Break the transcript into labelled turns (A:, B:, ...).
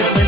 A: it